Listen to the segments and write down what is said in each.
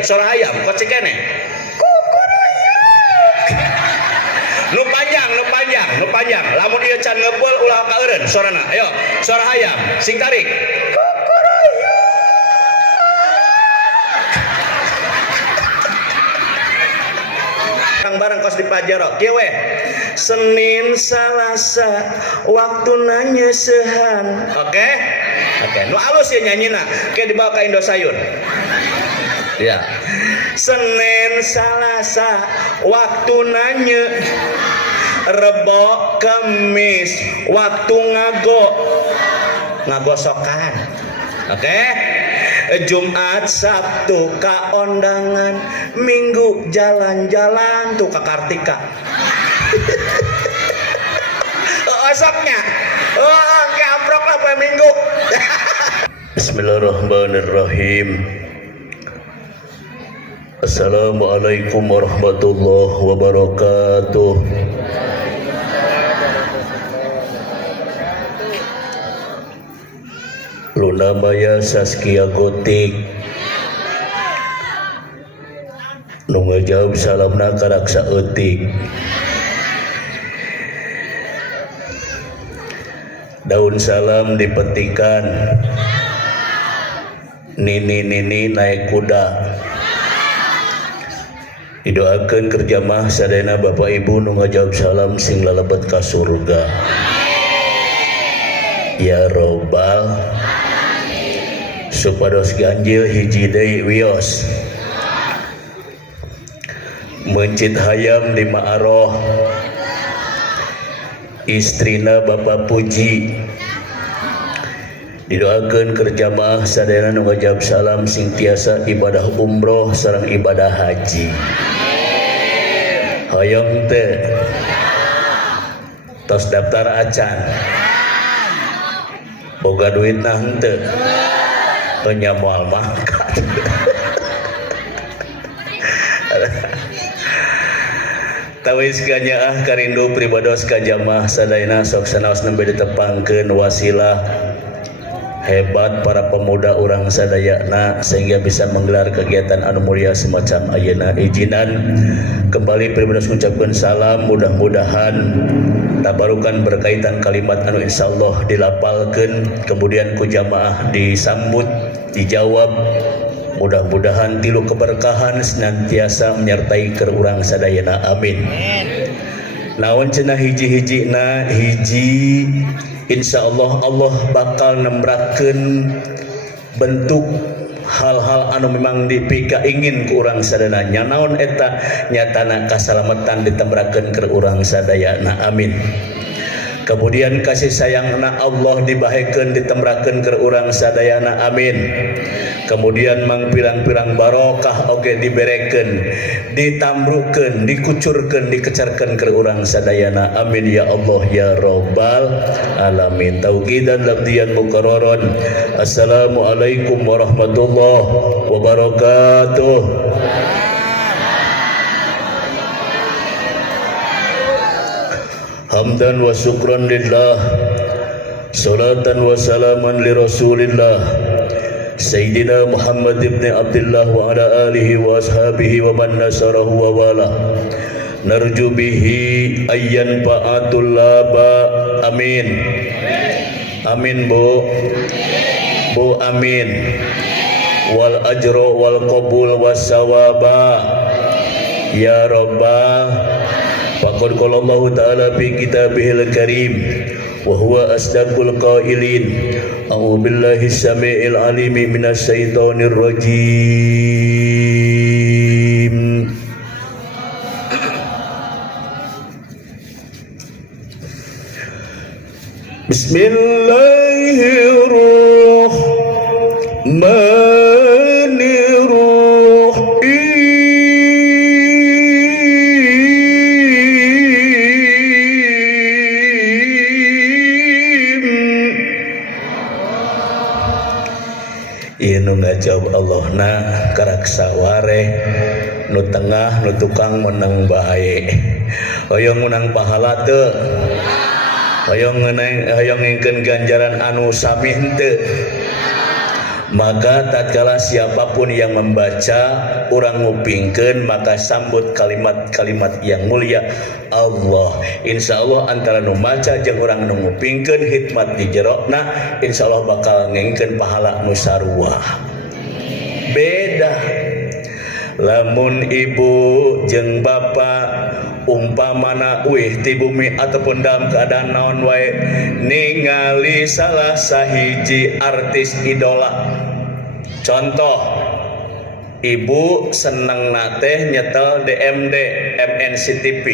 Suara ayam kok cikene nu panjang lamun ieu can ngebeul ulah ka eureun suarana. Ayo suara ayam sing tarik bareng kos di pajaro kieu we Senin Salasa waktu nanya sehan. Oke nu alus ya nyanyina kayak dibawa ke Indosayun ya. Senin Salasa waktu nanya, Rebo Kemis waktu ngagosokan. Oke Jumat Sabtu kaondangan, Minggu jalan-jalan tuh ke Kartika. Osoknya keaprok lah pada Minggu. Bismillahirrahmanirrahim. Assalamualaikum warahmatullahi wabarakatuh. Luna Maya Saskia Gotik nu ngajawab salamna karaksa eutik. Daun salam dipetikan, nini naik kuda. Didoakeun kerjamah sadayana Bapak Ibu nu ngajawab salam sing lalebet ka surga. Ya Robbal supados ganjil hiji deui wios. Mencit hayam di Ma'aroh istrina Bapak Puji. Didoakeun kerjamaah sadayana nu ngajawab salam sing tiasa ibadah umroh sareng ibadah haji. Hoyong teh tos daftar acan boga duit nah henteu penyamual makan. Tawis kanyaah karindu pribados ka jamaah sadayana sok sanaos nembe ditepangkeun wasilah hebat para pemuda orang sadayana sehingga bisa menggelar kegiatan anu mulia semacam ayeuna. Izinan kembali pribados ngucapkeun salam, mudah-mudahan tabarukan berkaitan kalimat anu insyaallah dilapalkeun kemudian ku jamaah disambut dijawab. Mudah-mudahan tilu keberkahan senantiasa menyertai ke urang sadayana, amin. Naon cenah hiji-hijina hiji insyaallah Allah bakal nembrakeun bentuk hal-hal anu memang dipika ingin ku urang sadayana. Naon eta nyatana kasalamatan ditembrakeun ke urang sadayana, amin. Kemudian kasih sayangna Allah dibahekeun ditembrakeun ke urang sadayana, amin. Kemudian mang pirang-pirang barokah oge diberekeun, ditambrukeun, dikucurkeun, dikecarkeun ke urang sadayana, amin ya Allah ya Rabbal alamin. Tauqidan labdiyan mukarraron. Assalamualaikum warahmatullahi wabarakatuh. Hamdan wa syukran lillah, salatan wa salaman li rasulillah Sayyidina Muhammad ibn Abdullah wa ala alihi wa ashabihi wa man nasarahu wa wala. Narju bihi ayyan fa'atul laba, amin. Amin bu amin. Wal ajro wal qabul was sawaba ya Rabbah. Faqad qala Allah ta'ala fi kitabihil karim wa huwa asdaqul qailin. A'udzu billahi samii'il 'aliim minasy syaithaanir rajiim. Bismillahirrahmanirrahim. Inu ngajawab Allah na karaksa wareh nu tengah nu tukang menang bae. Hoyong menang pahala teu? Hoyong ngengkeun ganjaran anu sami henteu? Maka tatkala siapapun yang membaca urang ngupingkeun maka sambut kalimat-kalimat yang mulia Allah. Insyaallah antara nu maca jeung urang nu ngupingkeun hikmat di jerona insyaallah bakal ngengkeun pahala nu sarua. Beda lamun ibu jeung bapak umpamana ti bumi ataupun dalam keadaan naon wae ningali salah sahiji artis idola. Contoh, ibu seneng nate nyetel DMD MNC TV.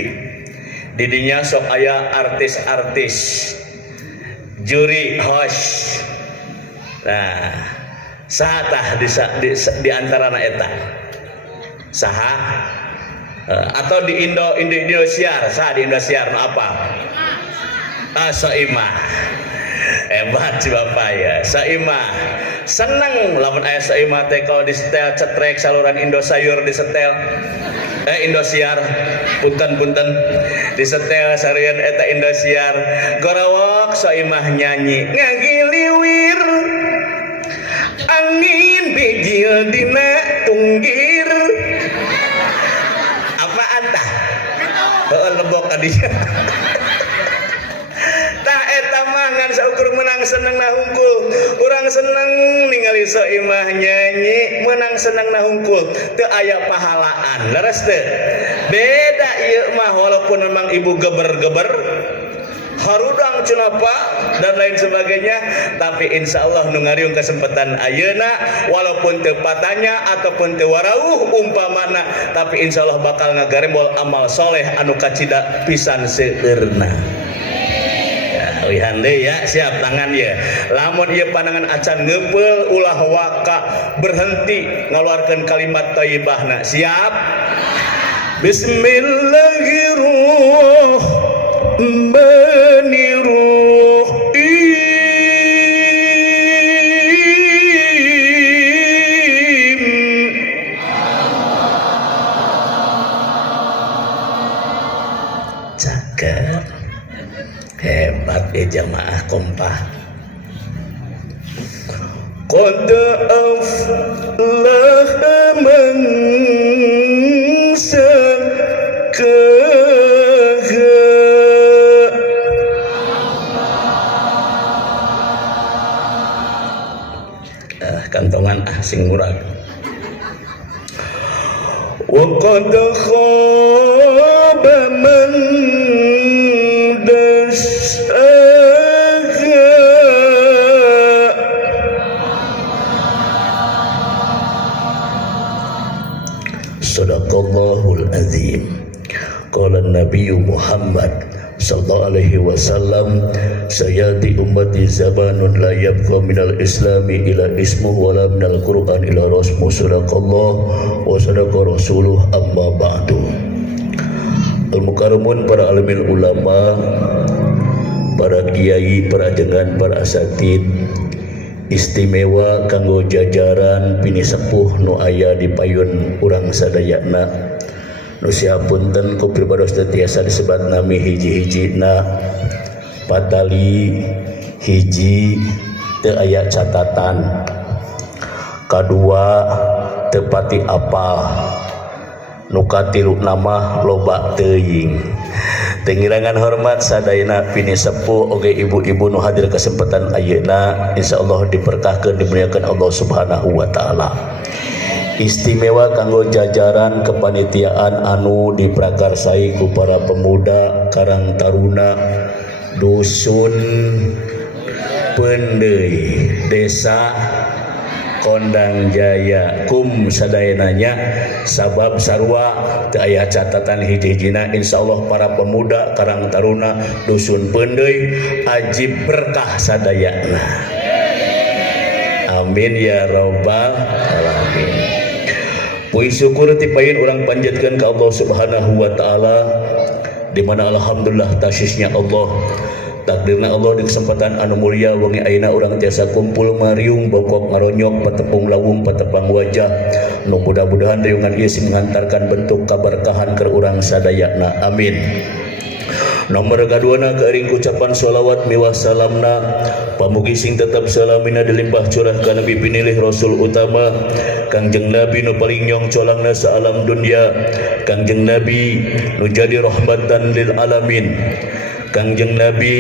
Didinya sok aya artis-artis juri host. Nah, saha di antara eta? Saha? Atau di Indosiar, saha di Indosiar apa? Soimah. Hebat si bapak ya. Soimah. Seneng lamun aya Soimah teh kalau disetel cetrek saluran Indosayur disetel. Indosiar. Punten disetel sarian eta Indosiar. Gorawok Soimah nyanyi ngagiliwir. Angin bijil dina tunggir. Apaan tah? Lebok kadinya. Tah eta mah ngan saukur menang seneng nahungkul. Urang seneng ningali Soimah nyanyi, menang seneng nahungkul. Teu aya pahalaan. Leres teu? Beda ieu mah walaupun memang ibu geber-geber harudang cenapa dan lain sebagainya, tapi insyaallah nu ngariung kesempatan ayeuna walaupun teu patanya ataupun teu warauh umpamana, tapi insyaallah bakal ngagarembol amal soleh anu kacida pisan seueurna. Wihan deui ya, siap tangan ya. Lamun ieu pandangan acan ngeupel ulah waka berhenti ngaluarkeun kalimat thayyibahna. Siap? Bismillahirrahmanirrahim. Cakep, hebat jamaah kompak. Qad aflaha man kantongan sing murah. Wa qad khaba man dassaha. Sadaqallahul azim. Qala Nabi Muhammad sallallahu alaihi wasallam, sayati ummati zamanun la yabqa minal islami ila ismuh wala minal qur'an ila rasmuh. Sadaqallah wa sadaqa rasuluh, amma ba'du. Al-mukarramun, para alimil ulama, para kiai, para ajengan, para asatid istimewa kanggo jajaran pini sepuh nu aya di payun urang sadayana nu siapunten ku pribados teu tiasa disebat nami hiji-hijina patali hiji teu aya catatan, kadua teu pati apal, nu katilu nama loba teuing. Tengirangan hormat sadayana pini sepuh oge ibu-ibu nu hadir kesempatan ayeuna, insyaallah diberkahkeun dimuliakeun Allah Subhanahu wa taala. Istimewa kanggo jajaran kepanitiaan anu diprakarsai ku para pemuda Karang Taruna dusun Pendeuy desa Kondang Jaya kum sadayananya sabab sarua teu aya catatan hiji-hijina. Insyaallah para pemuda Karang Taruna dusun Pendeuy ajib berkah sadayana. Amin ya rabbal alamin. Puji syukur ti paeun urang panjatkeun ka Allah Subhanahu wa taala, di mana alhamdulillah tasisnya Allah, takdirna Allah di kesempatan anu mulia wengi ayeuna urang tiasa kumpul mariung bokok ngaronyok patepung lawung patepang wajah nu mudah-mudahan riungan ieu sing ngantarkan bentuk kaberkahan keur urang sadayana. Amin. Nomor kaduana keuring ucapan sholawat miwah salamna pamugi sing tetap salamina dilimpah curah ka Nabi pinilih Rasul utama Kangjeng Nabi nu paling nyong colangna saalam dunia, Kangjeng Nabi nu jadi rahmatan lil alamin, Kangjeng Nabi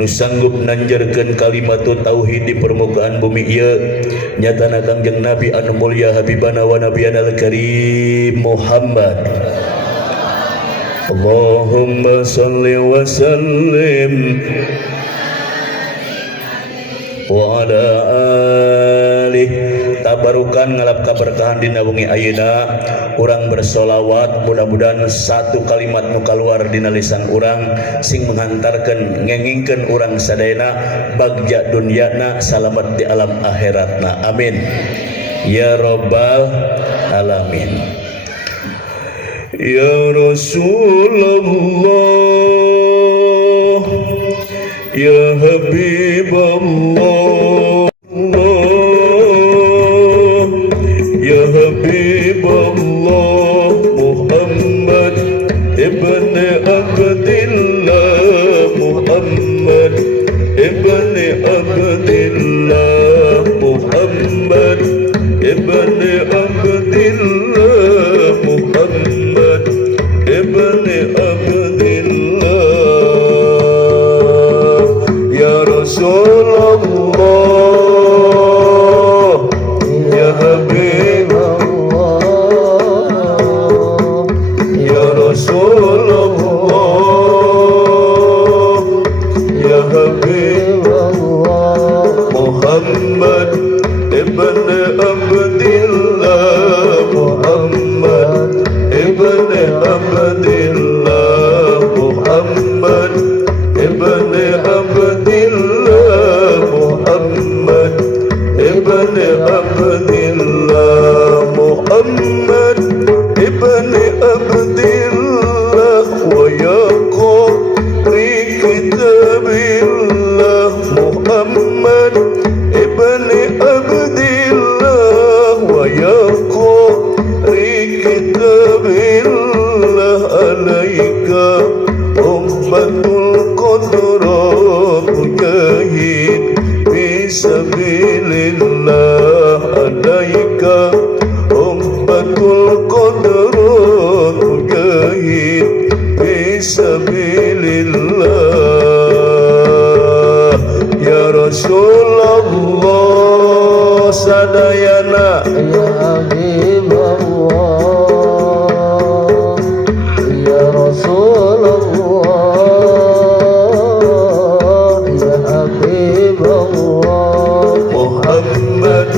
nu sanggup nanjarkeun kalimatut tauhid di permukaan bumi ieu, nyatana Kangjeng Nabi anu mulia habibana wa nabiyana al-karim Muhammad. Allahumma salli wa sallim wa ala alihi. Tabarukan ngalap kaberkahan dina wengi ayeuna urang bersolawat, mudah-mudahan satu kalimat nu kaluar dina lisan urang sing menghantarkeun ngengingkeun urang sadayana bagja dunyana salamet di alam akhiratna, amin ya rabbal alamin. Ya Rasulullah, ya Habibullah, ya Habibullah, Muhammad ibn Abdillah, Muhammad ibn Abdillah, Muhammad ibn Abdillah, Muhammad ibn Abdillah. Ya Rasulullah, ya Habibullah, ya Rasulullah, ya Habibullah, Muhammad ibn Abdillah, Muhammad ibn Abdillah, Muhammad ibn Abdillah, Muhammad ibn Abdillah, Muhammad ibn Abdillah, wa yaqri kitabillah, Muhammad ibn Abdillah, wa yaqri kitabillah, alaika ummatul qudrat mujahid fisabilillah, alaika ummatul qudrat mujahid fisabilillah. Ya Rasulullah sadayana, ya Habibullah, ya Rasulullah, ya Habibullah, Muhammad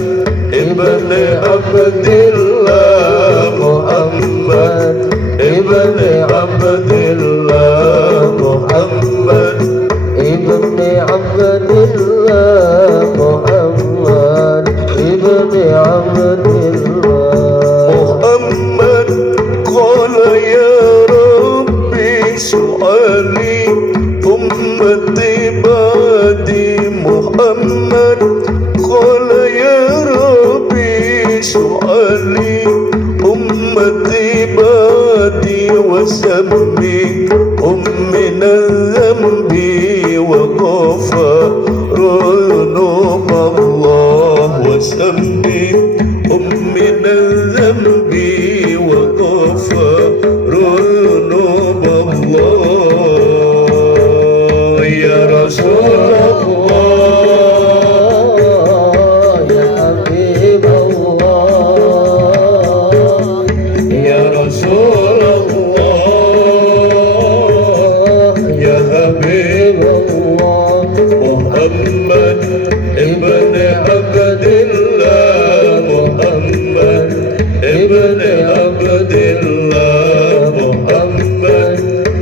ibn Abdillah, Muhammad ibn Abdillah, Muhammad ibn Abdillah, Muhammad ibn Abdillah, Muhammad qala ya Rabbi su'ali ummati badi, Muhammad qala ya Rabbi su'ali ummati badi, wasammi ummina dhanbi wa ghafarun Allah, wasammi ummina dhanbi wa ghafarun Allah. Ya Rasulullah, ya Habibullah, ya Rasulullah, ya Habibullah, Muhammad ibn Abdillah, Muhammad ibn Abdillah, Muhammad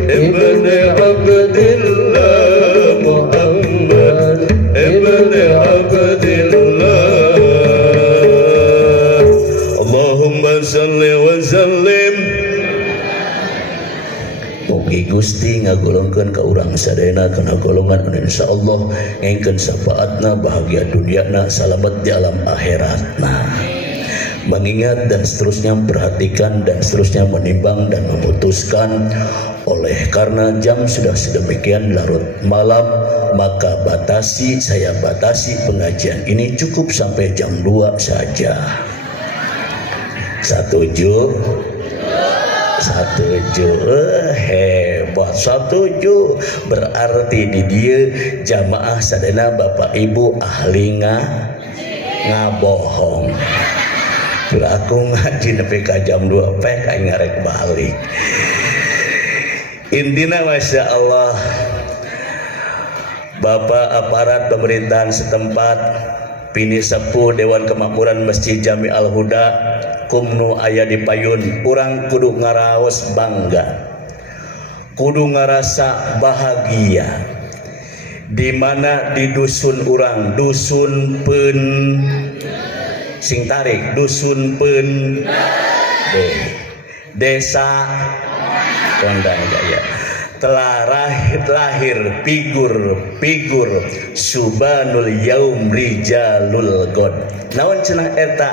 ibn Abdillah, Muhammad ibn Abdillah. Allahumma salli wa sallim. Mugi Gusti ngagolongkeun ka urang sadayana kana golongan anu insyaallah ngengkeun syafaatna bahagia dunyana salamet di alam akhiratna. Mengingat dan seterusnya memperhatikan dan seterusnya menimbang dan memutuskan Oleh karena jam sudah sedemikian larut malam, maka saya batasi pengajian ini cukup sampai jam 2 saja. Setuju? Hebat, setuju. Berarti di dia jamaah sadana Bapak Ibu ahli ngabohong. Aku ngaji nepi ka jam 2 pek aing ngarek balik. Intina Masya Allah, Bapak aparat pemerintahan setempat, Pini Sepuh Dewan Kemakmuran Masjid Jami Al Huda, kumnu aya di payun, urang kudu ngaraos bangga, kudu ngarasa bahagia, di mana di dusun urang, dusun pen sing tarik, dusun pen desa Kondang Jaya telah lahir figur Subhanul Yaum Rijalul God. Naon cenah eta?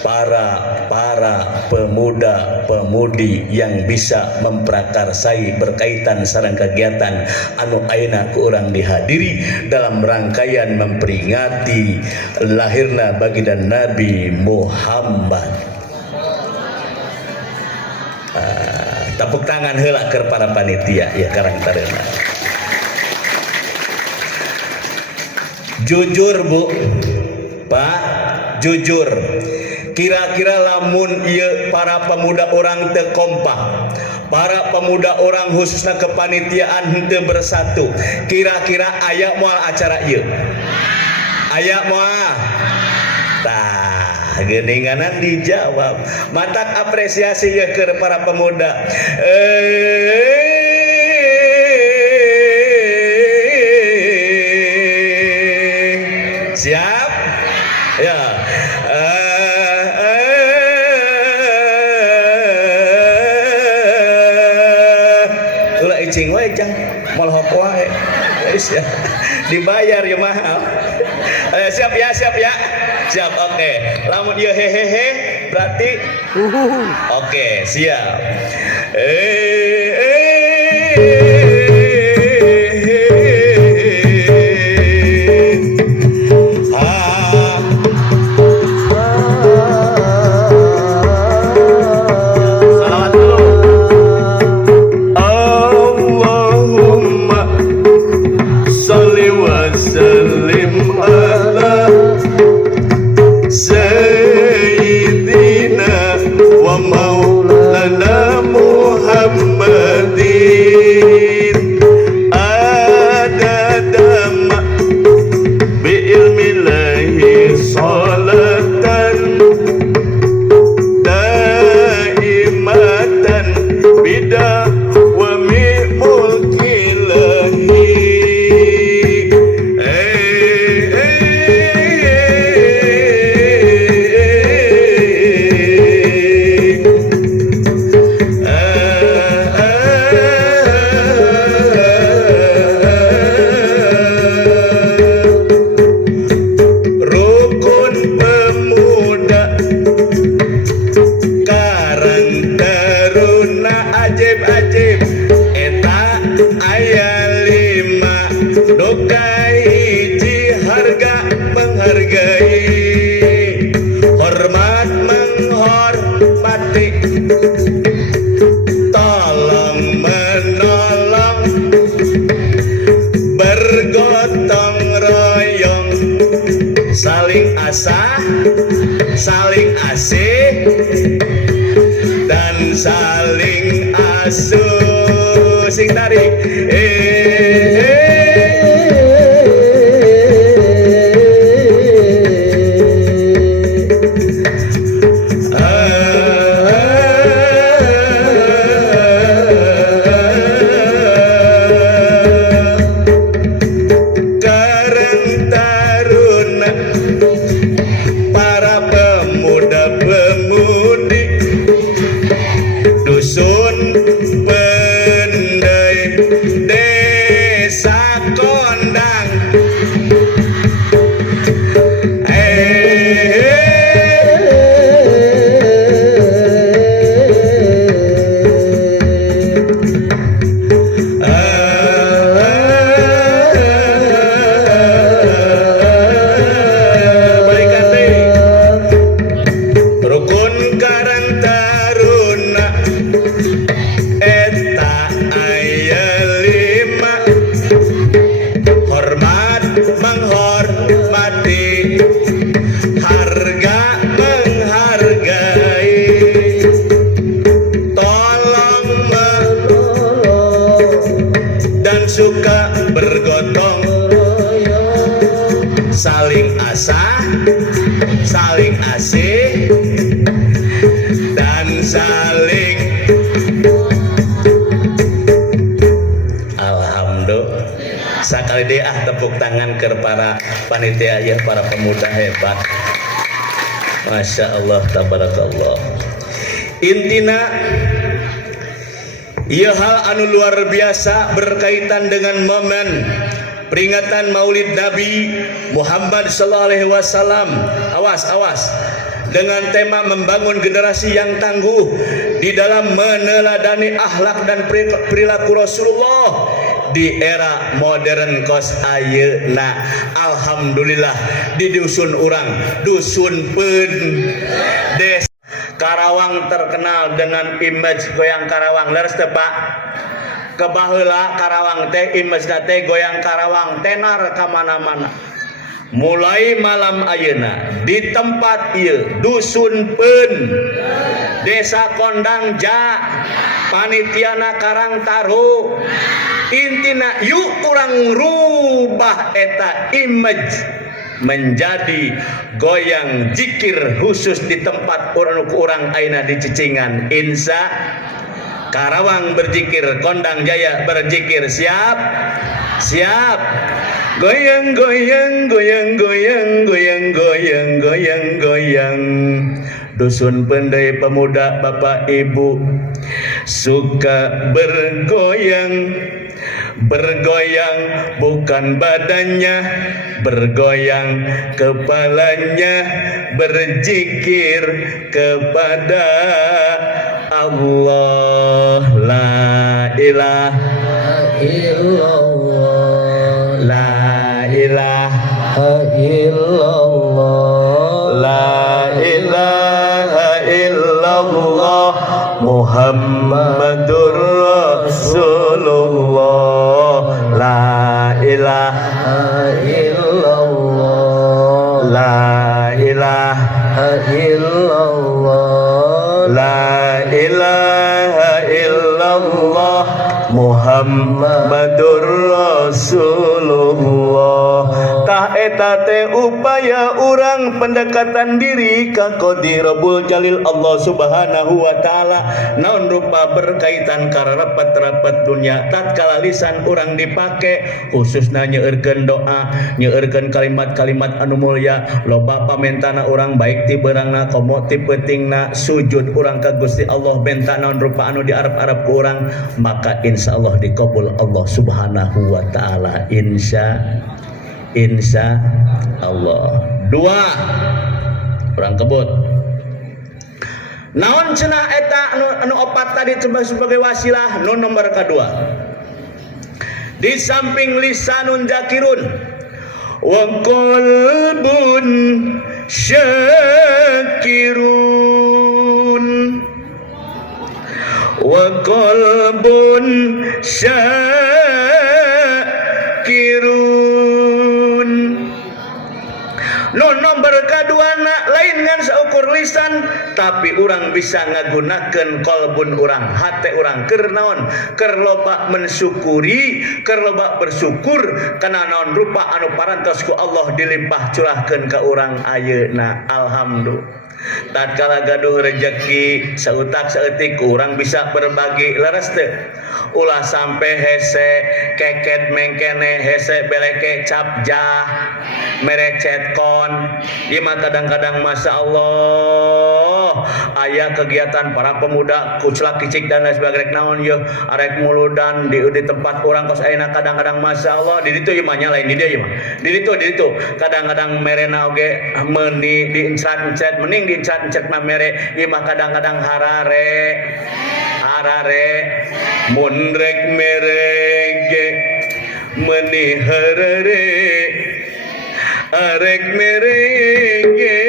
Para pemuda-pemudi yang bisa memprakarsai berkaitan sareng kegiatan anu ayeuna ku urang dihadiri dalam rangkaian memperingati lahirna baginda Nabi Muhammad. Tepuk tangan heula keur para panitia ya karang tarena. Jujur Bu, Pak, jujur. Kira-kira lamun ieu para pemuda orang teu kompak, para pemuda orang khususnya kepanitiaan henteu bersatu, kira-kira aya moal acara ieu? Aya moal? Tah, geuninganan dijawab. Matak apresiasi ya ke para pemuda. Siap? Ya. Ulah icing wae jang, moal hok wae. Dibayar ya mahal. Siap ya, siap ya. Siap, oke. Lamun ieu hehehe berarti oke, siap. Salawat dulu. Allahumma sholli wa sallim ala Sayyidina wa maulana Muhammadin adadama bi'ilmillahi sholatan daimatan bidawami mulkillahi. Saling asih dan saling asuh. Sing tarik. Dusun Pendai saling asih dan saling alhamdulillah. Sakali deh tepuk tangan ke para panitia ya, para pemuda hebat. Masya Allah, tabarakallah. Intina ieu hal anu luar biasa berkaitan dengan momen peringatan Maulid Nabi Muhammad sallallahu alaihi wasallam. Awas dengan tema membangun generasi yang tangguh di dalam meneladani akhlak dan perilaku Rasulullah di era modern kos ayeuna. Alhamdulillah di dusun urang, dusun Pen Desa Karawang terkenal dengan image goyang Karawang. Leres teh Pak? Kebaheula Karawang teh image teh goyang Karawang tenar ka mana-mana. Mulai malam ayeuna di tempat ieu dusun Pen Desa Kondang Ja panitiana Karang Taro. Intina yuk urang rubah eta image menjadi goyang zikir khusus di tempat orang aina di Cicingan. Insya Karawang berzikir, Kondang Jaya berzikir. Siap? Siap. Goyang goyang goyang goyang goyang goyang goyang goyang. Dusun Pendai pemuda Bapak Ibu suka bergoyang. Bergoyang bukan badannya, bergoyang kepalanya, berzikir kepada Allah. La ilaha illallah, la ilaha illallah, la ilaha illallah, Muhammadur Rasulullah. La ilaha illallah, la ilaha illallah, la ilaha illallah, Muhammadur Rasulullah. Tah eta teh upaya urang pendekatan diri ka Qadirul Jalil Allah Subhanahu wa taala. Naon rupa berkaitan kara rapat-rapat dunia tatkala lisan urang dipake khususna nyeueurkeun doa, nyeueurkeun kalimat-kalimat anu mulya, loba pamentana urang baik ti beurangna komo ti peutingna sujud urang ka Gusti Allah benta naon rupa anu diarep-arep ku urang, maka insyaallah dikabul Allah Subhanahu wa taala. Insya Allah. Dua orang kebut. Naon cenah eta anu opat tadi sebagai wasilah. Nu nomor kedua, di samping lisanun zakirun wa qalbun syakirun, wa qalbun syakirun. No nomor kedua lain ngan saukur lisan, tapi orang bisa ngagunakeun kolbun orang, hate orang keur naon, keur loba mensyukuri, keur loba bersyukur kana naon rupa anu parantos ku Allah dilimpah curahkeun ka urang ayeuna. Alhamdulillah. Tatkala gaduh rezeki sautak saeutik urang bisa berbagi. Leres teu? Ulah sampai hese keket mengkene, hese beleke capjah merecet kon. Ieu mah kadang-kadang masya Allah aya kegiatan para pemuda kuclak kicik dan lain sebagainya naon yeuh arek muludan di tempat urang kos ayeuna kadang-kadang masya Allah di ditu ieu mah nyalain di dieu mah. Di ditu kadang-kadang merena oge meuni diencrat-encret mending diencrat-encret mah mere. Ieu mah kadang-kadang harare mun rek merege meuni harare arek merege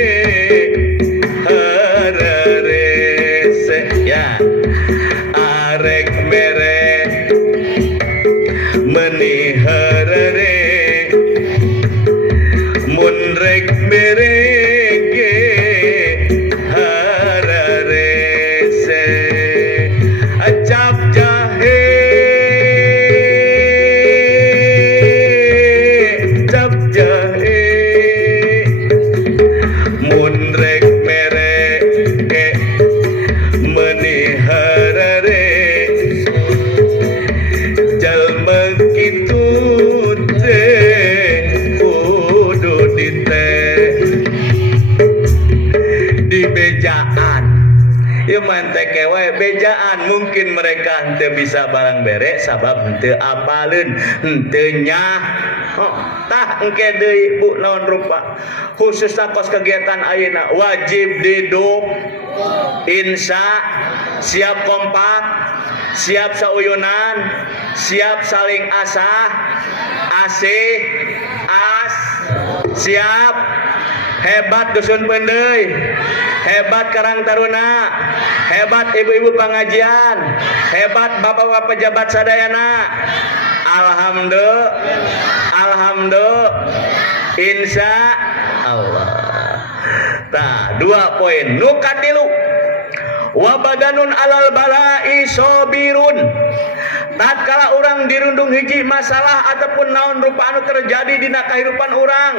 harare se ya arek mere meuni harare mun rek merege harare se acap jahe cap jahe mun bejaan mungkin mereka henteu bisa barang bere sabab henteu apaleun henteu nyah tah engke deui Bu naon rupa khusus kos kegiatan ayeuna wajib diduk insya siap kompak siap sauyunan siap saling asah asih as siap hebat dusun pendeuy hebat Karang Taruna hebat ibu-ibu pengajian hebat bapak-bapak pejabat sadayana alhamdulillah insya Allah. Nah 2 poin nu katilu wa badanun alal balai sobirun tatkala orang dirundung hiji masalah ataupun naon rupa anu terjadi dina kahirupan orang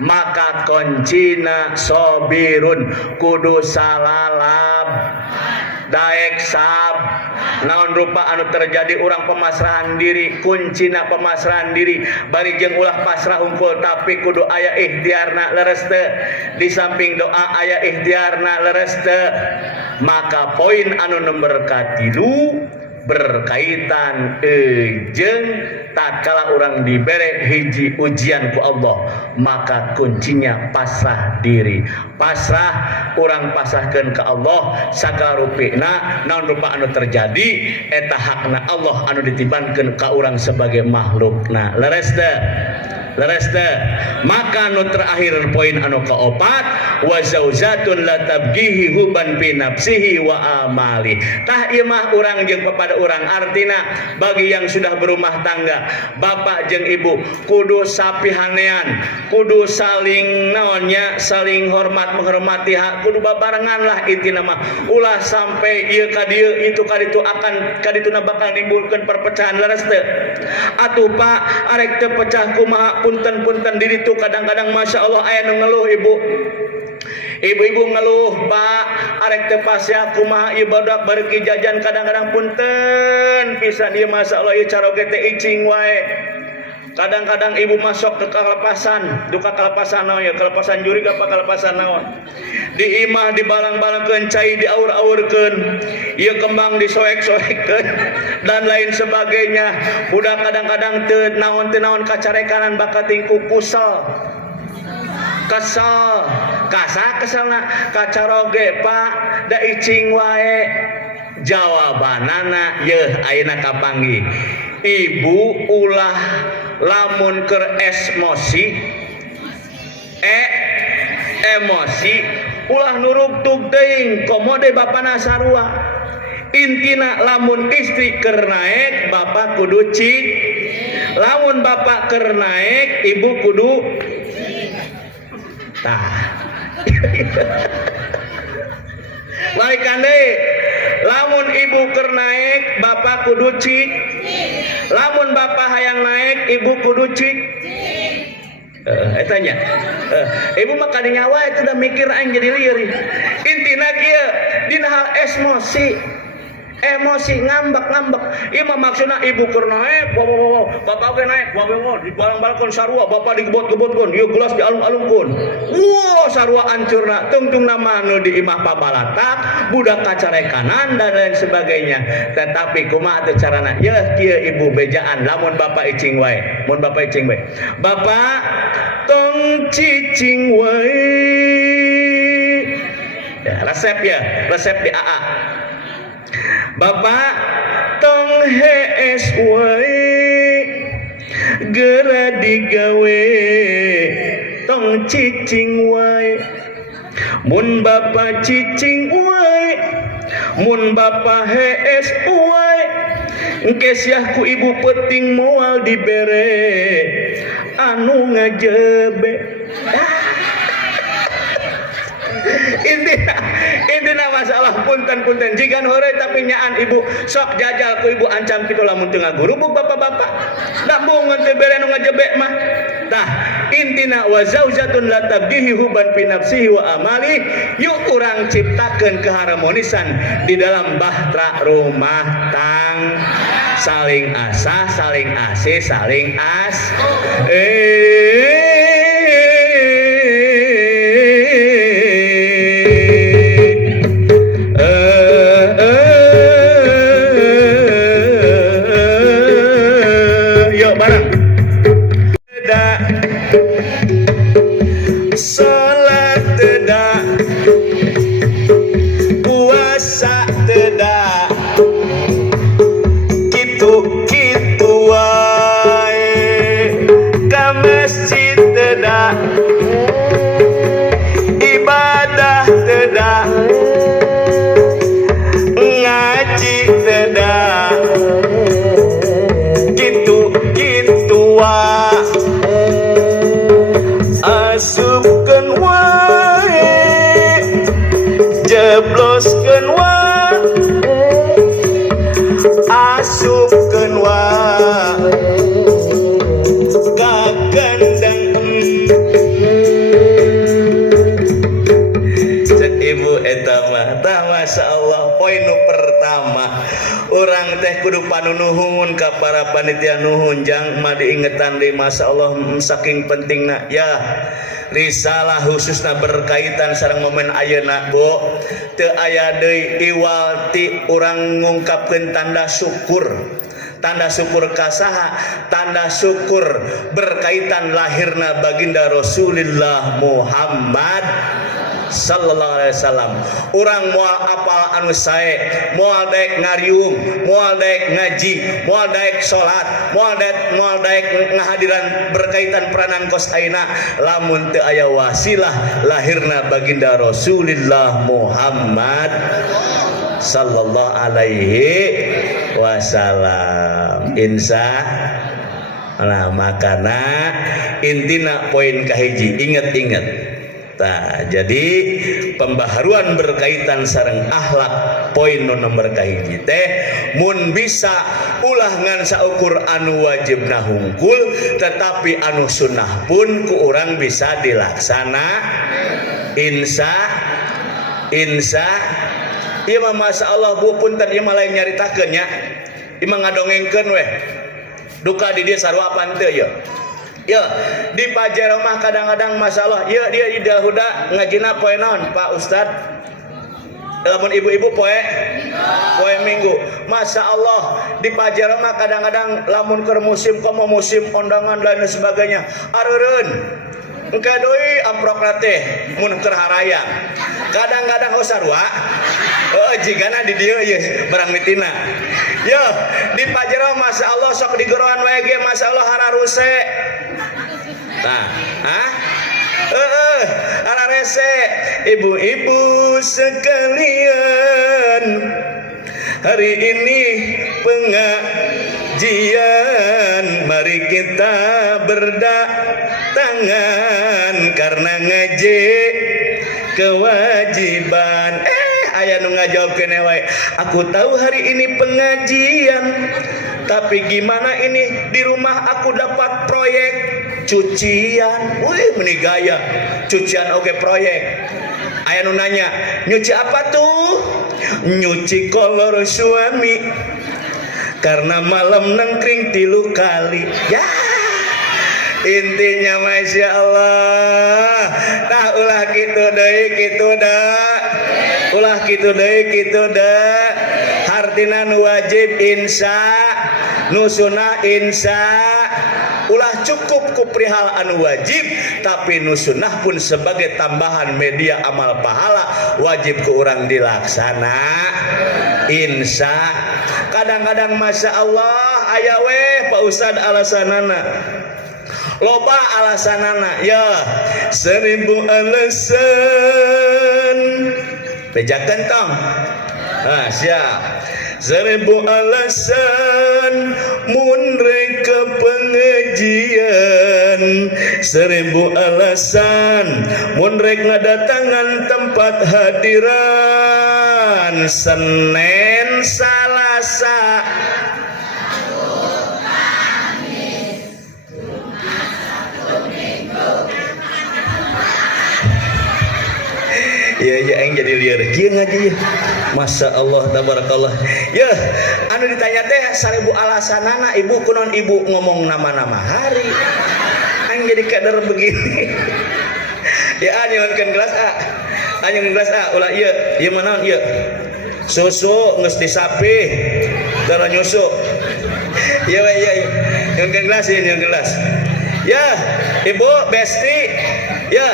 maka kuncina sobirun kudu salalab daek sab naon rupa anu terjadi orang pemasrahan diri kuncina pemasrahan diri bari jeung ulah pasrah hungkul tapi kudu aya ikhtiarna leres teu di samping doa aya ikhtiarna leres teu maka poin anu nomor katilu berkaitan jeung tatkala orang dibere hiji ujian ku Allah maka kuncinya pasrah diri pasrah orang pasrahkeun ka Allah sagala rupina naon rupa anu terjadi eta hakna Allah anu ditibankeun ka urang sebagai makhlukna leres teu maka anu terakhir poin anu kaopat wa zaujatun la tabgihi huban fi nafsihi wa amali tah ieu mah urang jeung kepada urang artina bagi yang sudah berumah tangga bapak jeung ibu kudu sapihanean kudu saling naonnya saling hormat menghormati hak kudu babarengan lah intina mah ulah sampai ieu ka dieu itu ka ditu akan ka dituna bakal nimbulkeun perpecahan leres teu atuh Pak arek teu pecah kumaha punten-punten diri tu kadang-kadang Masya Allah aya nu ngeluh ibu-ibu ngeluh Pak arek teu pasya kumaha ieu badak bareuki jajan kadang-kadang punten pisan ieu Masya Allah ieu caroge teh icing wae kadang-kadang ibu masuk ke kelepasan duka kelepasan naon ya kelepasan jurig apa kelepasan naon di imah dibalang-balangkeun cai diaur-aurkeun ieu kembang disoek-soekkeun dan lain sebagainya budak kadang-kadang teu naon kacarekanan bakat tingku kusel kesel keselna kacaroge Pak da icing wae jawabanana yeuh ayeuna kapanggih ibu ulah lamun keur emosi ulah nurug-tug teuing komode bapana sarua intina lamun istri keur naek bapak kudu cik lamun bapak keur naek ibu kudu tah baik ande lamun ibu keur naek bapak kudu cik lamun bapak hayang naik ibu kudu cik tanya ibu mah kadinya wae teu da mikir aing jadi lieur intina kieu dina hal emosi ngambek ieu mah maksudna ibu keur naek bapak ge naek bapak di balang-balangkeun sarua bapak digebot-gebotkeun ieu gelas dialung-alungkeun sarua ancurna tungtungna mah nu di imah pabalatak budak kacarekanan dan lain sebagainya tetapi kumaha teu carana yeuh kieu ibu bejaan lamun bapak icing wae bapak tong cicing wae ya resep di AA bapak tong hees wae geura digawe tong cicing wae mun bapak cicing wae mun bapak hees wae engke siah ku ibu peuting moal dibere anu ngajebe intina masalah punten jigan hore tapi nyaan ibu sok jajal ku ibu ancam kitu lamun teu ngagurubuk bapak-bapak da bungeun teu bere nu ngajebek mah tah intina wa zaujatun la tabdihi huban fi nafsihi wa amali yuk urang ciptakeun keharmonisan di dalam bahtera rumah tang saling asah saling asih saling as ramah orang teh kudu panunuhun ka para panitia nuhun jang mah diingetan deui masyaallah saking pentingna ya risalah khususna berkaitan sareng momen ayeuna Bu teu aya deui iwal ti urang ngungkapkeun tanda syukur kasaha tanda syukur berkaitan lahirna baginda Rasulullah Muhammad sallallahu alaihi wasallam. Urang moal apal anu sae, moal daek ngariung, moal daek ngaji, moal daek salat, moal daek ngahadiran berkaitan peranan kos ayeuna lamun teu aya wasilah lahirna baginda Rasulullah Muhammad sallallahu alaihi wasallam. Insya Allah makana intina poin kahiji inget-inget. Nah, jadi pembaharuan berkaitan sareng akhlak poin nomor kahiji teh mun bisa ulah ngan saukur anu wajibna hungkul tetapi anu sunnah pun ku urang bisa dilaksana insya ieu mah masyaallah Bu punten ieu mah lain nyaritakeun nya ieu mah ngadongengkeun weh duka di dieu sarua apa henteu ya ya di Pajero mah kadang-kadang masalah ya dia di dahuda ngajina poe naon Pak Ustad lamun ibu-ibu poe minggu Masya Allah di Pajero mah kadang-kadang lamun keur musim komo musim kondangan dan sebagainya areureun engke deui amprokna teh mun keur haraya kadang-kadang sarua jigana di dieu ye barang mitina ya di Pajero Masya Allah sok digoroan wae ge Masya Allah hararuse nah hararese ibu-ibu sekalian hari ini pengajian mari kita berdatangan karena ngaji kewajiban aya nu ngajawabkeun wae aku tahu hari ini pengajian tapi gimana ini di rumah aku dapat proyek cucian wih meni gaya cucian oke proyek aya nu nanya nyuci apa tuh nyuci kolor suami karena malam nengkring 3 kali ya intinya Masya Allah nah ulah gitu deui hartina nu wajib insya nu sunah insya ulah cukup ku perihal anu wajib tapi nu sunnah pun sebagai tambahan media amal pahala wajib ku urang dilaksana insya kadang-kadang Masya Allah aya weh Pak Ustad alasanana loba alasanana ya 1000 alasan bejakeun tong siap 1000 alasan mun rek ke pengajian 1000 alasan mun rek ngadatangan tempat hadiran Senin Salasa ya aing jadi liar kieu ngaji ya Masya Allah tabarakallah ya anu ditanya teh 1000 alasanana ibu kunaon ibu ngomong nama-nama hari aing jadi kader begini ya anyeunkeun gelas ulah ieu mana ieu susu geus disapih tara nyusu ya nyeunkeun gelas ya ibu besti ya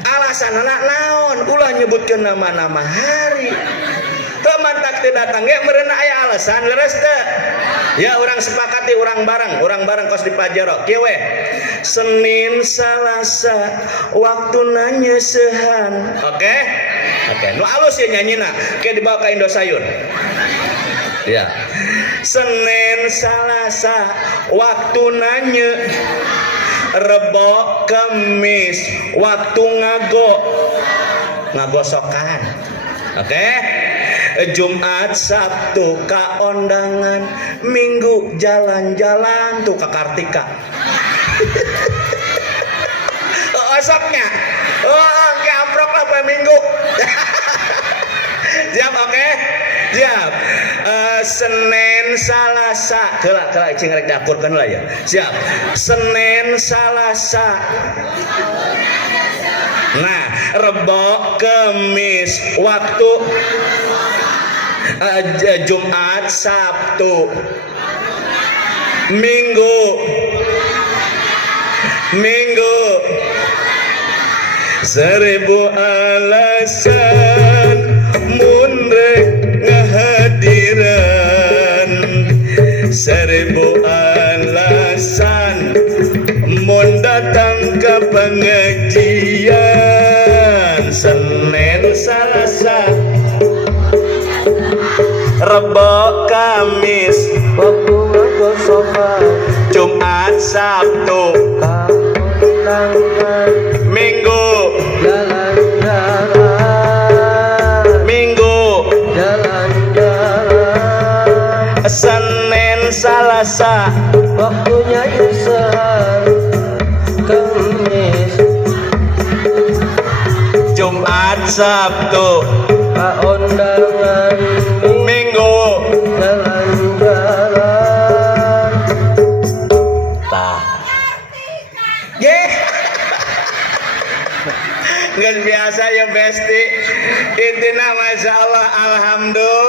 alasan anak naon ulah nyebutkeun nama-nama hari teman tak teu datang ge meureunna aya alasan leres teu ya urang sepakati urang bareng kos di Pajero kieu we Senin Salasa waktuna nyeusehan oke nu alus ya nyanyina ke dibawa ka Indosayun ya Senin Salasa waktuna Rebo Kamis waktu ngagosokan oke Jumat Sabtu ka ondangan Minggu jalan-jalan tuh ka Kartika esoknya ke amprok lah Minggu siap oke Siap. Senin Salasa kelak cing rek diakurkeun lah ya. Siap. Senin Salasa. Nah, Rebo Kemis waktu Jumat Sabtu Minggu seribu alasan mundrek ngahadiran seribu alasan mun datang ke pengajian Senin Salasa Rebo Kamis waktu bersofa Jumat Sabtu undangan Minggu jalan-jalan Senin Salasa waktunya isar Kamis Jumat Sabtu undangan Minggu jalan-jalan tah yeah. Nggak biasa ya Besti intina Masya Allah alhamdulillah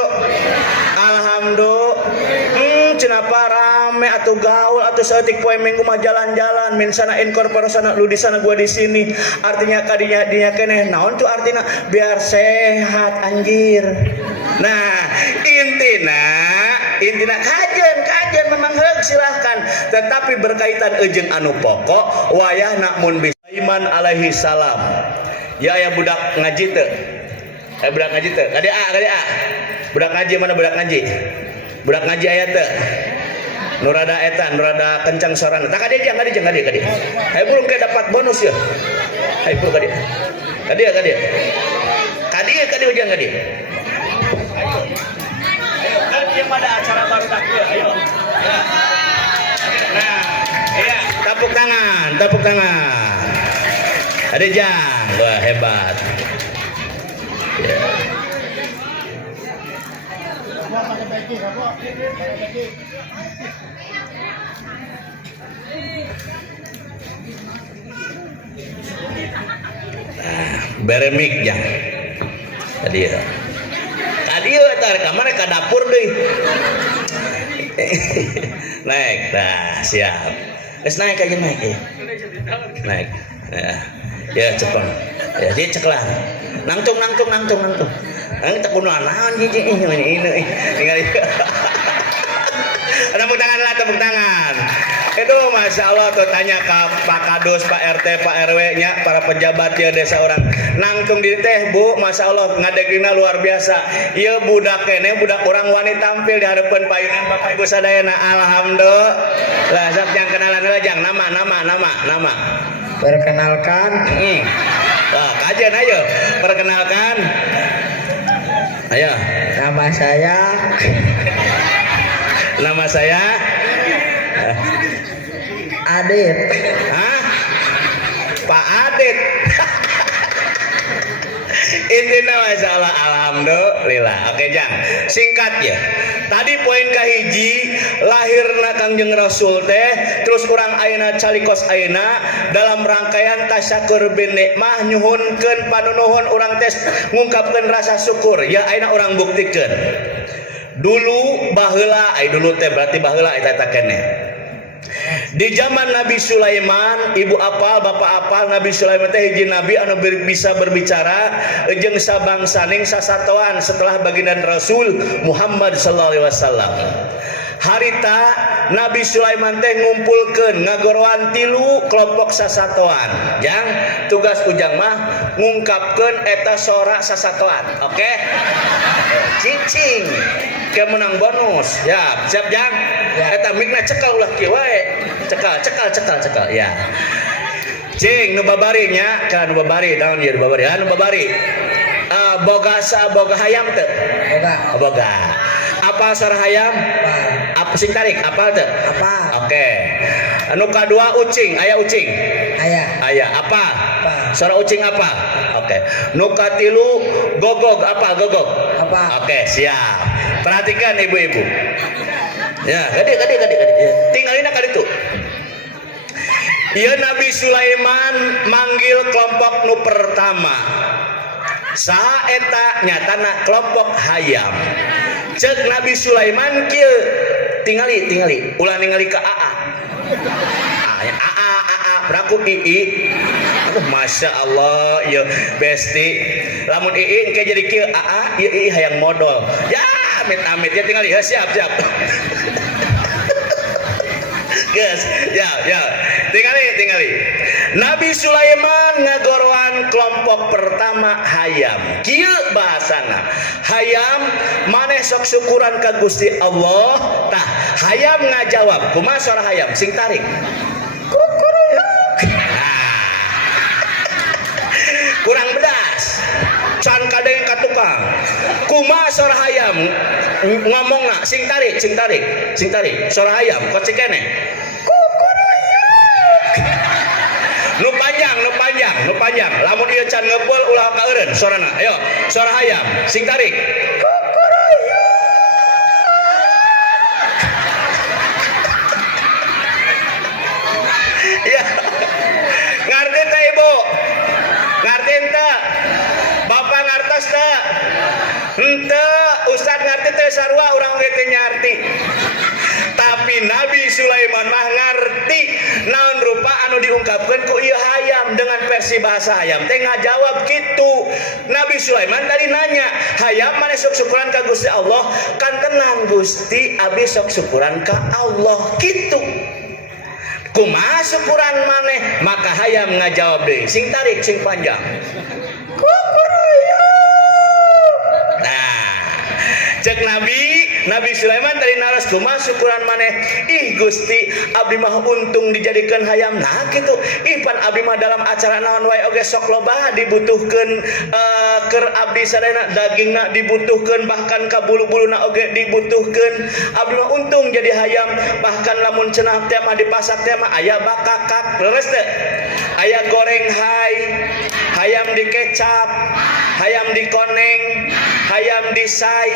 cenapa rame atau gaul atau seetik poe minggu mah jalan-jalan min sana inkorporasana lu di sana gua di sini artinya kadinya dinya keneh naon tuh artinya biar sehat anjir. Nah intina kajen memang heug silahkan tetapi berkaitan jeung anu pokok wayahna mun bisa Iman alaihi salam ya aya budak ngaji teu budak ngaji teu kade A budak ngaji mana budak ngaji aya teu nu rada kencang suarana tak kade hayu burung ke dapat bonus ya hayu burung kade ujang kade ayo dia pada acara baru takbir ayo nah iya tepuk tangan ada jang wah hebat ya. Beremik jang tadi eta kamana ka dapur deui naik nah siap geus naik aja naik ya cepeng ya dia ceklah nangtung tak kunoan naon hiji ini ningali tepuk tangan itu Masya Allah tuh tanya ke Pak Kadus, Pak RT, Pak RW nya para pejabat ya desa orang nangtung di teh Bu Masya Allah ngadegrina luar biasa ieu budak kene budak orang wani tampil di hadapan payunan Bapak Ibu sadayana alhamdulillah sak jang kenalan heula jang nama perkenalkan wah kajian ayo perkenalkan ayo nama saya Adit. Hah? Pak Adit. Intinya masalah alhamdulillah. Oke Jang, singkat ya. Tadi poin kahiji lahirna Kangjeng Rasul teh terus urang ayeuna calikos ayeuna dalam rangkaian tasyakur bin nikmah nyuhunkeun panunuhun urang teh ngungkapkeun rasa syukur ya ayeuna urang buktikeun. Dulu baheula dulu teh berarti baheula eta keneh. Di zaman Nabi Sulaiman, ibu apal, bapak apal, Nabi Sulaiman teh hiji nabi anu bisa berbicara jeung sabangsaning sasatoan setelah baginda Rasul Muhammad sallallahu alaihi wasallam. Harita Nabi Sulaiman teh ngumpulkeun ngagoroan 3 kelompok sasatoan. Jang tugas ujang mah ngungkapkeun eta sora sasatoan. Oke? Cicing ke menang bonus. Ya, siap Jang? Eta mikna cekal ulah kieu wae. Cekal ya. Cing nu babari nya, kan nu babari daun ieu babari. Nu babari. Boga hayam teu? Boga. Apa suara hayam? Apa sing tarik? Apal teu? Apa? Oke. Anu kadua ucing, aya ucing. Aya. Apa? Suara ucing apa? Oke. Nu katilu gogog apa? Gogog. Apa? Oke, siap. perhatikan ibu-ibu. Ya, gede. Tinggalin kali itu. Ieu Nabi Sulaiman manggil kelompok nu pertama. Saha eta nyatana kelompok hayam. Cek Nabi Sulaiman kieu tingali ulah ningali ka AA. AA beraku II. Aduh masya Allah ya besti. Lamun II engke jadi kieu AA ieu II hayang modal. Ya amit-amit ya tingali siap. Guys, ya. Tingali. Nabi Sulaiman ngagoroan kelompok pertama hayam. Kieu bahasana. Hayam maneh sok syukuran ka Gusti Allah. Tah, hayam ngajawab. Kumaha suara hayam? Sing tarik. Kurang bedas. Can kadeng ka tukang. Kumaha suara hayam? Ngomongna sing tarik. Suara hayam kocik keneh. Nu panjang. Lamun ieu can ngebeul ulah ka eureun suarana. Ayo, suara hayam, sing tarik. Ya. Ngarti teh Ibu? Ngarti teh? Bapak ngartos teh? Henteu, Ustad ngarti teh sarua urang ge teh nyarti. Tapi Nabi Sulaiman mah ngarti naon rupa anu diungkapkeun ku ieu hayam dengan versi bahasa hayam teh ngajawab kitu. Nabi Sulaiman tadi nanya, hayam maneh sok syukuran ka Gusti Allah? Kan tenang Gusti, abdi sok syukuran ka Allah kitu. Kumaha syukuran maneh? Maka hayam ngajawab deui, sing tarik sing panjang. Nah, cek Nabi Sulaiman tadi naras kumaha syukuran maneh? Ih Gusti, abdi mah untung dijadikan hayam. Nah kitu. Ih pan abdi mah dalam acara naon wae oge sok loba dibutuhkeun keur abdi sadayana dagingna dibutuhkeun bahkan ka bulu-buluna oge dibutuhkeun. Abdi mah untung jadi hayam bahkan lamun cenah teh mah dipasak teh mah aya bakakak leres teh. Aya goreng hayam dikecap, hayam dikoneng, hayam disai,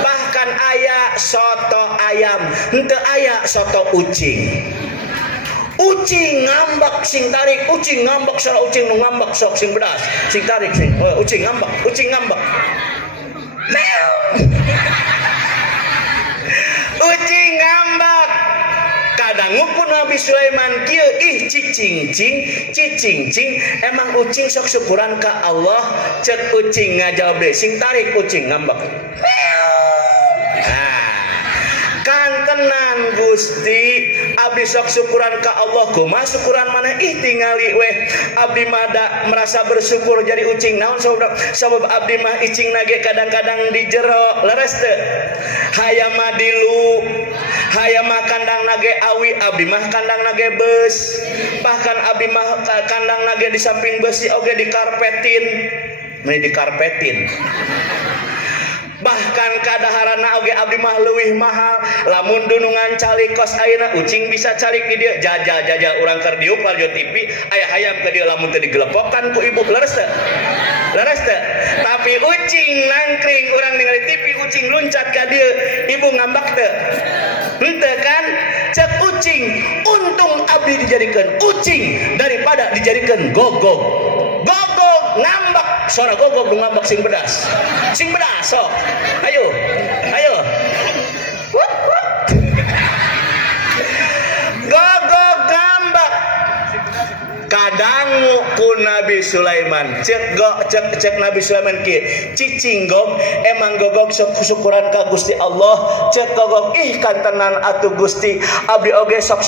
bahkan aya soto ayam, henteu aya soto ucing. Ucing ngambak sing tarik, ucing ngambak salah ucing nu ngambak sok sing bedas, sing tarik sing ucing ngambak. Meow. Ucing ngambak. Kadangu pun Nabi Sulaiman kieu ih cicing emang ucing sok syukuran ka Allah. Cek ucing ngajawab deh sing tarik ucing ngambak. Kan tenan Gusti, abdi sok syukuran ka Allah. Kumaha syukuran maneh? Ih tingali weh abdi mah da merasa bersyukur jadi ucing. Naon sabab abdi mah icing nage kadang-kadang di jero leres teu. Hayam mah dilu, hayam mah kandang nage awi, abdi mah kandang nage beus. Bahkan abdi mah kandang nage di samping besi oge dikarpetin. Meni dikarpetin. Bahkan kadaharana oge abdi mah leuwih mahal. Lamun dunungan calik kos ayeuna ucing bisa calik di dieu. Jajal urang keur diuk paljo TV aya hayam ke dieu lamun teu digelepokan ku ibu leres teu? Leres teu? Tapi ucing nangkring urang ningali TV ucing luncat ka dieu, ibu ngambak teu? Henteu kan? Cek ucing, untung abdi dijadikeun ucing daripada dijadikeun gogog. Gogog ngambak, suara gogog nu ngambak sing bedas sok. Ayo gogog ngambak. Kadangu ku Nabi Sulaiman cek Nabi Sulaiman kieu cicing gog emang gogog sok syukuran ka Gusti Allah. Cek gogog ih kan tenan atuh Gusti, abdi oge sok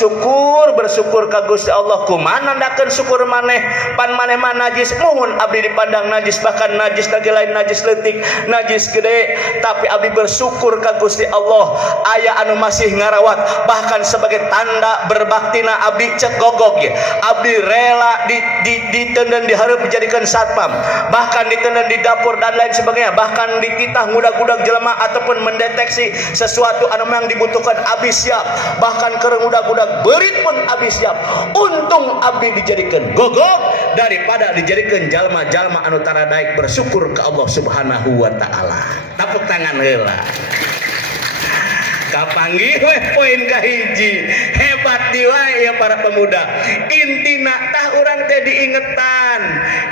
bersyukur ka Gusti Allah. Kumaha nandakeun syukur maneh? Pan maneh mah najis, muhun abdi dipandang najis, bahkan najis lagi lain najis leutik, najis gede, tapi abdi bersyukur ka Gusti Allah. Aya anu masih ngarawat, bahkan sebagai tanda berbaktina abdi cek gogog ya. Abdi rela ditenden dihareup dijadikan satpam, bahkan ditenden di dapur dan lain sebagainya, bahkan dititah ngudag-ngudag jelema ataupun mendeteksi sesuatu anu yang dibutuhkan abdi siap, bahkan keur ngudag-ngudag beurit pun abdi siap. Untung abdi dijadikan gogog daripada dijadikan jalma-jalma anu tara daek bersyukur ke Allah Subhanahu wa taala. Tepuk tangan heula. kapanggih weh poin kahiji hebat diwae ya para pemuda intina tah urang teh diingetan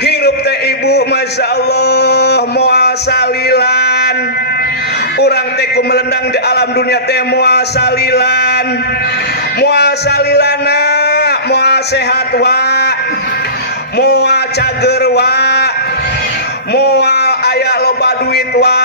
hirup teh ibu masya Allah moal salilan urang teh ku melendang di alam dunia teh moal salilana moal sehat wa moal cager wa moal aya loba duit wa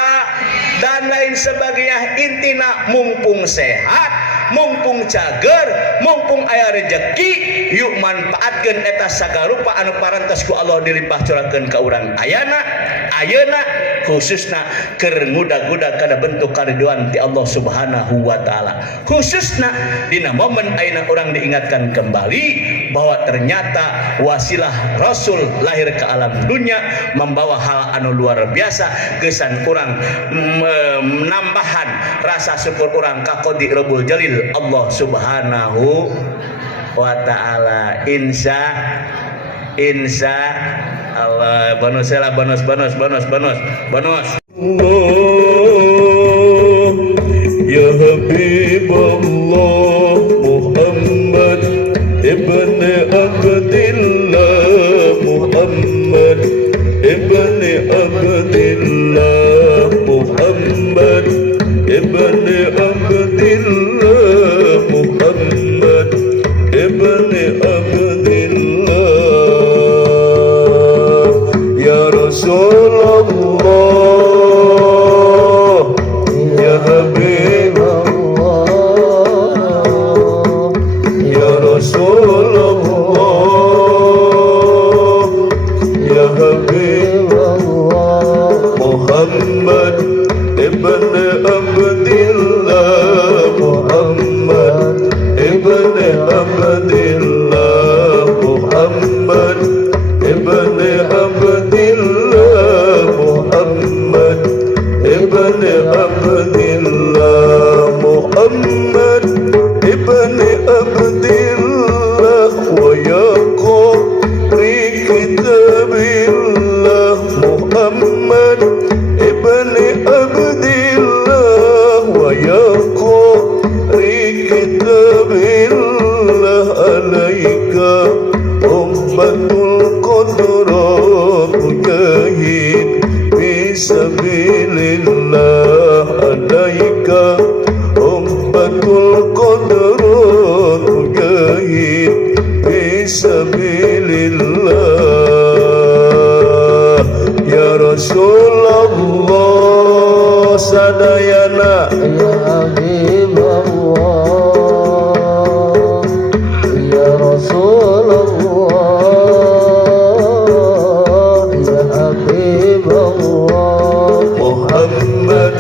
dan lain sebagainya intina mumpung sehat mumpung cager mumpung aya rezeki yuk manfaatkeun eta sagarupa anu parantos ku Allah dilimpah curakeun ka urang ayeuna khususna keur ngudag-ngudag kana bentuk kariduan ti Allah Subhanahu wa taala khususna dina momen ayeuna urang diingatkan kembali bahwa ternyata wasilah Rasul lahir ke alam dunia membawa hal anu luar biasa gesan urang menambahan rasa syukur urang ka Qadi Rabbul Jalil Allah Subhanahu wa taala insya Allah bonus ya Habibullah Muhammad ibn Abdillah Muhammad ibn Abdillah Muhammad ibn Abdillah Muhammad ibn Abdillah ya Rasulullah ya Habibullah ya Rasulullah ya Habibullah Muhammad ibn Abdillah Muhammad ibn Abdillah Muhammad ibn Abdillah Muhammad ibn Abdillah Muhammad ibn Abdillah wa yaqri kitabillah Muhammad ibn Abdillah wa yaqri kitabillah alaika ummatul qudrat mujahid fisabilillah alaika ummatul qudrat mujahid fisabilillah ya Rasulullah sadayana ya Habibullah ya Rasulullah ya Habibullah Muhammad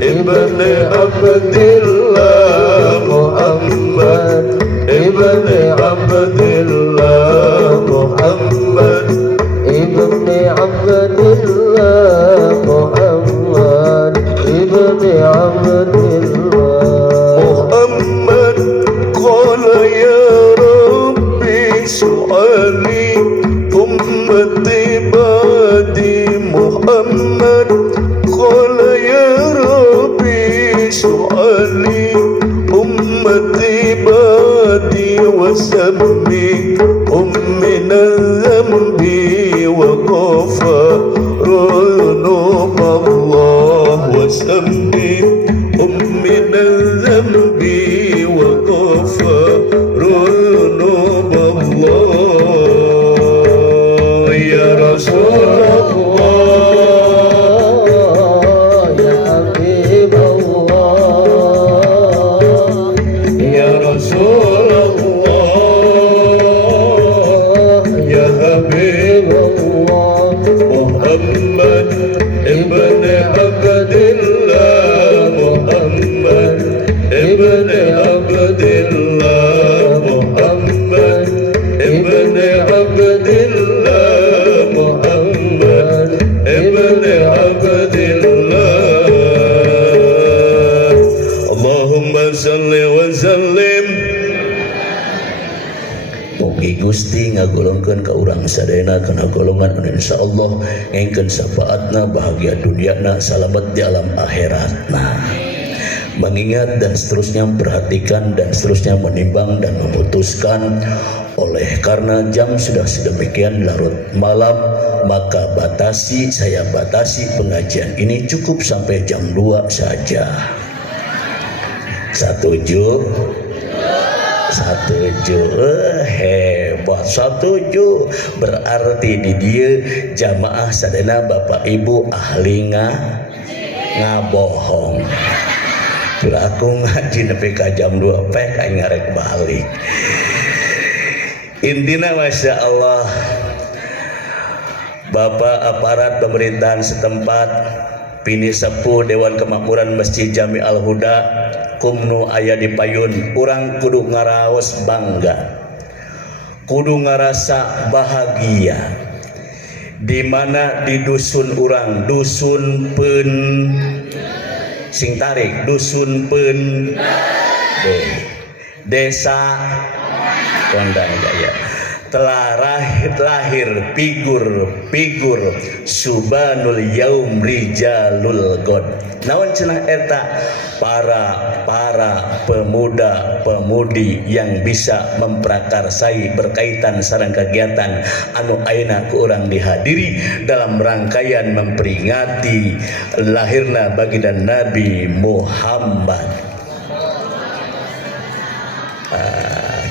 ibn Abdillah Muhammad ibn Abdillah Muhammad ibn Abdillah Muhammad ibn Abdillah Muhammad qala ya Rabbi su'ali ummati badi Muhammad qala ya Rabbi su'ali ummati badi wasammi min al-dhanbi wa ghafarun Allah wasammi min al-dhanbi wa ghafarun Allah ya Rasulullah ya Habibullah ya Rasulullah ya Habibullah Muhammad ibn Abdillah Muhammad ibn Abdillah Muhammad ibn Abdillah Muhammad ibn Abdillah Allahumma salli wa sallim Mugi Gusti ngagolongkeun ka urang sadayana kana golongan anu insyaallah ngengkeun syafaatna bahagia duniana salamet di alam akhiratna. mengingat dan seterusnya, memperhatikan dan seterusnya, menimbang dan memutuskan. Oleh karena jam sudah sedemikian larut malam, maka saya batasi pengajian ini cukup sampai jam 2 saja. Setuju? Hebat, setuju. Berarti di dia jamaah sadana Bapak Ibu ahli ngabohong. Bila aku ngaji nepi ka jam 2 pek aing ngarek balik. Intina Masya Allah, Bapak aparat pemerintahan setempat, Pini Sepuh Dewan Kemakmuran Masjid Jami Al Huda, kumnu aya di payun, urang kudu ngaraos bangga, kudu ngarasa bahagia, di mana di dusun urang, dusun pen sing tarik, dusun pen desa Kondang Jaya telah lahir figur Subhanul Yaum Rijalul God. Naon cenah eta para pemuda-pemudi yang bisa memprakarsai berkaitan sareng kegiatan anu ayeuna ku urang dihadiri dalam rangkaian memperingati lahirna baginda Nabi Muhammad.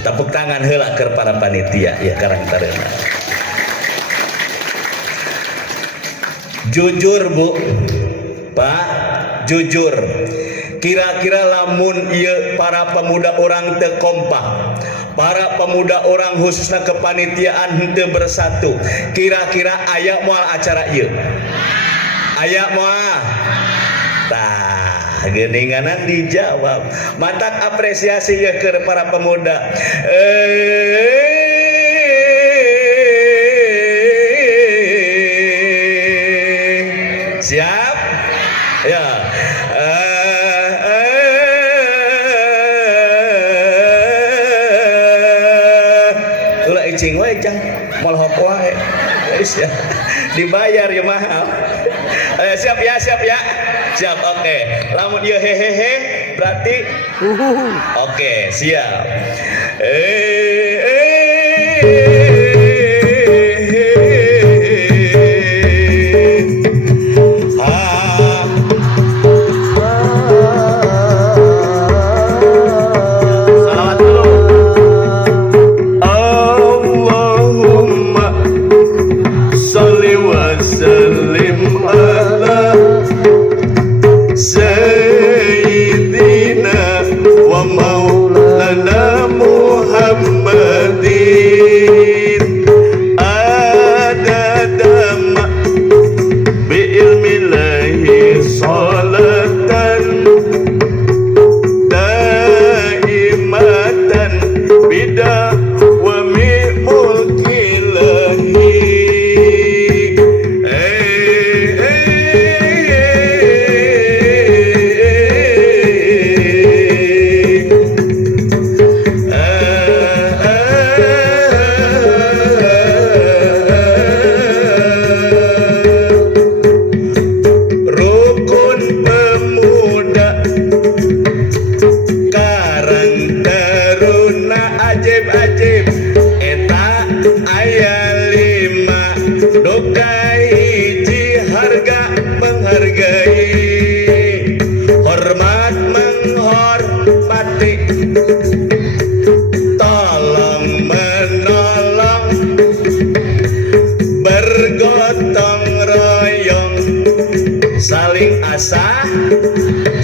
Tepuk tangan heula keur para panitia ya karang tarema. Jujur Bu, Pak, jujur. Kira-kira lamun ieu para pemuda orang teu kompak, para pemuda orang khususnya kepanitiaan henteu bersatu, kira-kira aya moal acara ieu? Aya moal? Tah, geuninganan dijawab. Mantak apresiasi ya ke para pemuda. Siap? Ya. Ulah icing wae cang, molhok wae. Dibayar ya mahal. Siap ya. Siap, oke. Lamun dia hehehe berarti oke, siap. Salawat dulu. Allahumma sholli wa sallim ala Sayyidina wa maulana Muhammadin adadama bi'ilmillahi salatan daimatan bidawami mulkilahi.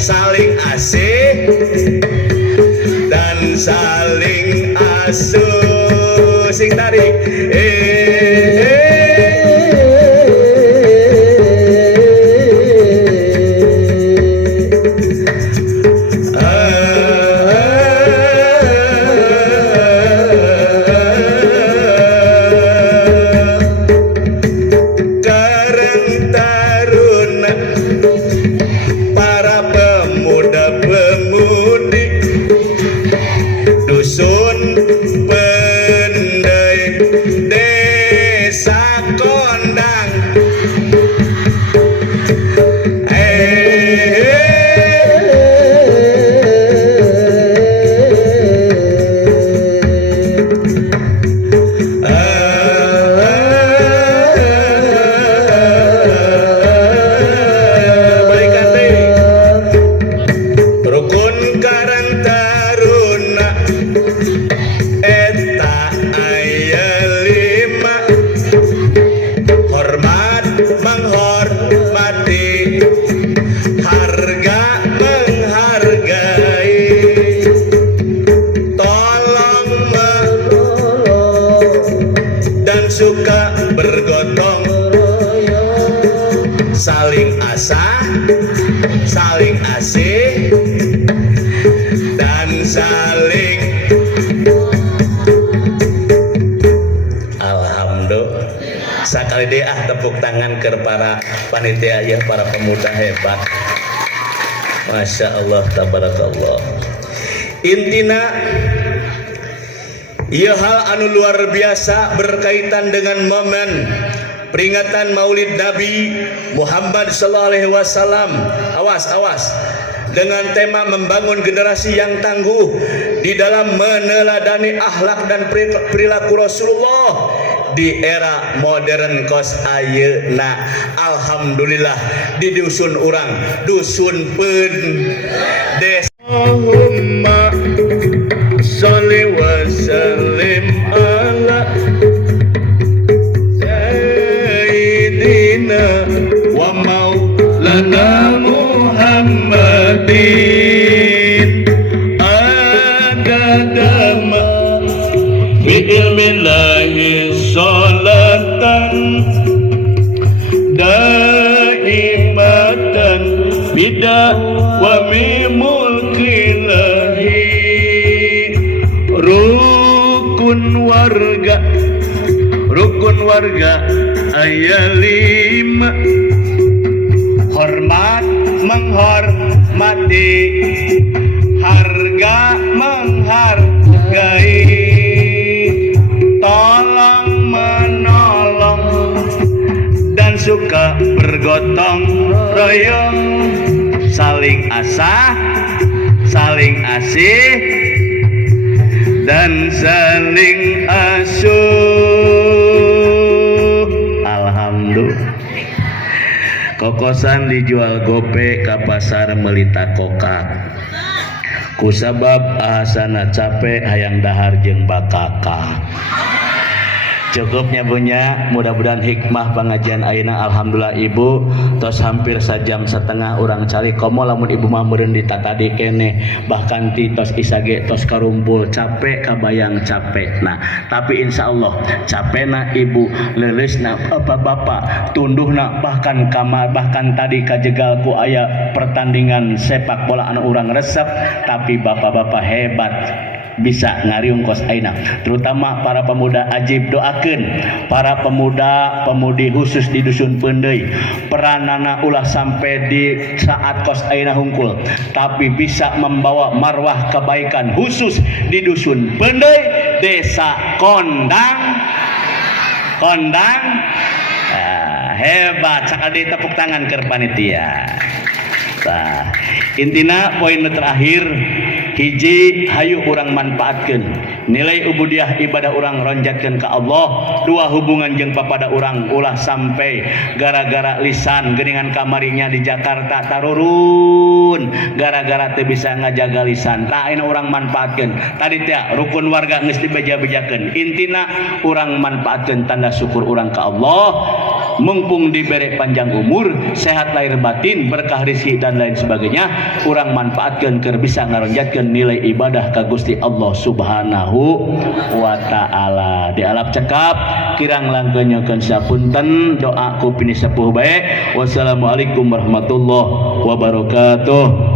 Saling asih dan saling asuh. Sing tarik. Dusun para panitia ya, para pemuda hebat. Masya Allah, tabarakallah. Intina ieu hal anu luar biasa berkaitan dengan momen peringatan Maulid Nabi Muhammad sallallahu alaihi wasallam. Awas dengan tema membangun generasi yang tangguh di dalam meneladani akhlak dan perilaku Rasulullah di era modern kos ayeuna. Alhamdulillah di dusun urang, dusun pen desa. Allahumma sholli wa sallim ala sayyidina wa maulana Muhammadin adadama fi ilmillahi sholatan daimatan bida wa mimulkilahi rukun warga ayat 5 hormat menghormati harga menghargai tolong menolong dan suka bergotong royong saling asah saling asih dan saling asuh. Alhamdulillah. Kokosan dijual gope ka pasar melita koka. Kusabab asana capek hayang dahar jeung bakaka. Cukupnya punya, mudah-mudahan hikmah pengajian ayeuna. Alhamdulillah ibu tos hampir sajam setengah urang cari komo lamun ibu mah meureun ditatadi kene bahkan ti tos isage tos karumpul capek kabayang capek. Nah tapi insyaallah capena ibu leuleusna bapak tunduhna bahkan tadi kajegal ku aya pertandingan sepak bola anu urang resep tapi bapak-bapak hebat bisa ngariungkos aina, terutama para pemuda ajib doakeun para pemuda pemudi khusus di dusun Pendey peranana ulah sampai di saat kos aina hungkul tapi bisa membawa marwah kebaikan khusus di dusun Pendey desa Kondang hebat sakali tepuk tangan ke panitia. Nah, intina poin terakhir hiji hayu urang manfaatkeun nilai ubudiah ibadah urang ronjatkeun ka Allah. Dua hubungan jeung papada urang ulah sampai gara-gara lisan geuningan kamarinya di Jakarta tarurun gara-gara teu bisa ngajaga lisan. Tah ayeuna urang manfaatkeun tadi teh rukun warga geus dibeja-bejakeun. Intina urang manfaatkeun tanda syukur urang ka Allah mumpung diberi panjang umur sehat lahir batin berkah rezeki dan lain sebagainya. Urang manfaatkeun keur bisa ngaronjatkeun nilai ibadah ka Gusti Allah Subhanahu wa taala. Di alap cekap kirang langkeunyeun sapunten doa ku pini sepuh bae. Wassalamualaikum warahmatullahi wabarakatuh.